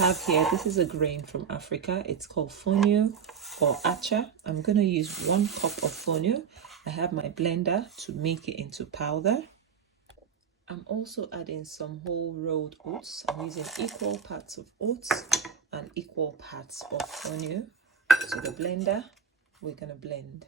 have here, this is a grain from Africa. It's called fonio or acha. I'm going to use 1 cup of fonio. I have my blender to make it into powder. I'm also adding some whole rolled oats. I'm using equal parts of oats and equal parts of fonio. So the blender, we're going to blend.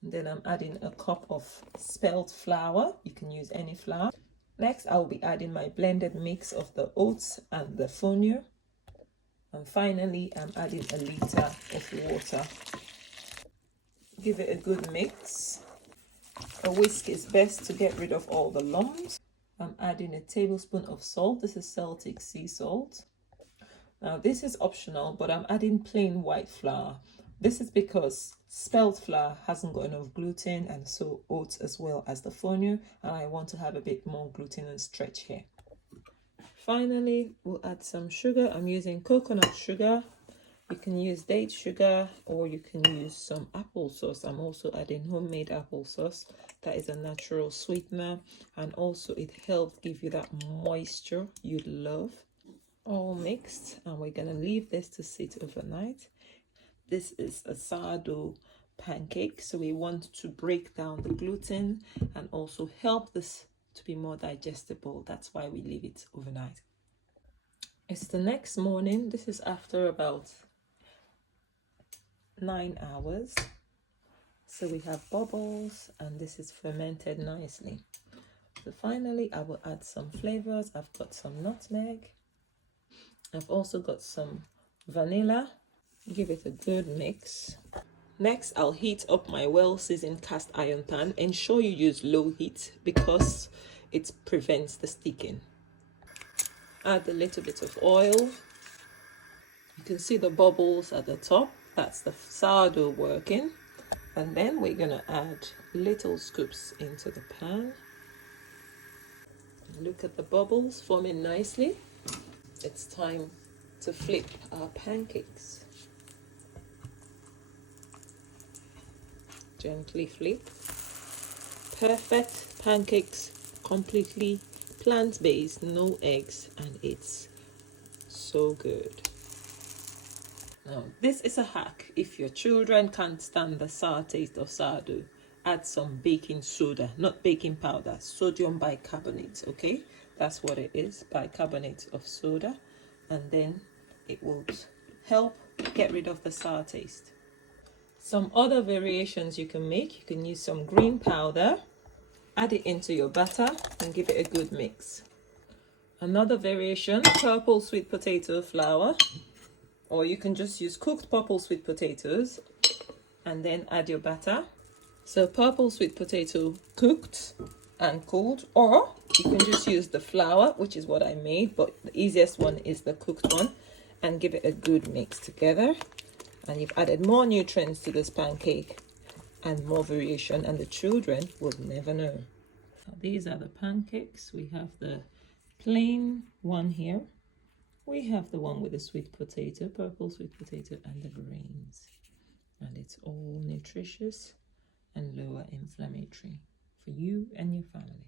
And then I'm adding a cup of spelt flour. You can use any flour. Next, I'll be adding my blended mix of the oats and the fonio. And finally, I'm adding a liter of water. Give it a good mix. A whisk is best to get rid of all the lumps. I'm adding a tablespoon of salt. This is Celtic sea salt. Now this is optional, but I'm adding plain white flour. This is because spelt flour hasn't got enough gluten, and so oats as well as the fonio, and I want to have a bit more gluten and stretch here. Finally, we'll add some sugar. I'm using coconut sugar. You can use date sugar or you can use some applesauce. I'm also adding homemade applesauce. That is a natural sweetener, and also it helps give you that moisture you'd love. All mixed, and we're going to leave this to sit overnight. This is a sourdough pancake, so we want to break down the gluten and also help this to be more digestible. That's why we leave it overnight. It's the next morning. This is after about 9 hours. So we have bubbles, and this is fermented nicely. So finally, I will add some flavors. I've got some nutmeg. I've also got some vanilla. Give it a good mix. Next, I'll heat up my well-seasoned cast iron pan. Ensure you use low heat because it prevents the sticking. Add a little bit of oil. You can see the bubbles at the top. That's the sourdough working. And then we're going to add little scoops into the pan. Look at the bubbles forming nicely. It's time to flip our pancakes. Gently flip. Perfect pancakes, completely plant-based, no eggs, and it's so good. Now, this is a hack. If your children can't stand the sour taste of sourdough, add some baking soda, not baking powder, sodium bicarbonate, okay? That's what it is, bicarbonate of soda. And then it will help get rid of the sour taste. Some other variations you can make. You can use some green powder, add it into your batter, and give it a good mix. Another variation, purple sweet potato flour, or you can just use cooked purple sweet potatoes and then add your batter. So purple sweet potato cooked and cooled, or you can just use the flour, which is what I made, but the easiest one is the cooked one, and give it a good mix together. And you've added more nutrients to this pancake and more variation, and the children will never know. Now, these are the pancakes. We have the plain one here. We have the one with the sweet potato, purple sweet potato, and the grains. And it's all nutritious and lower inflammatory for you and your family.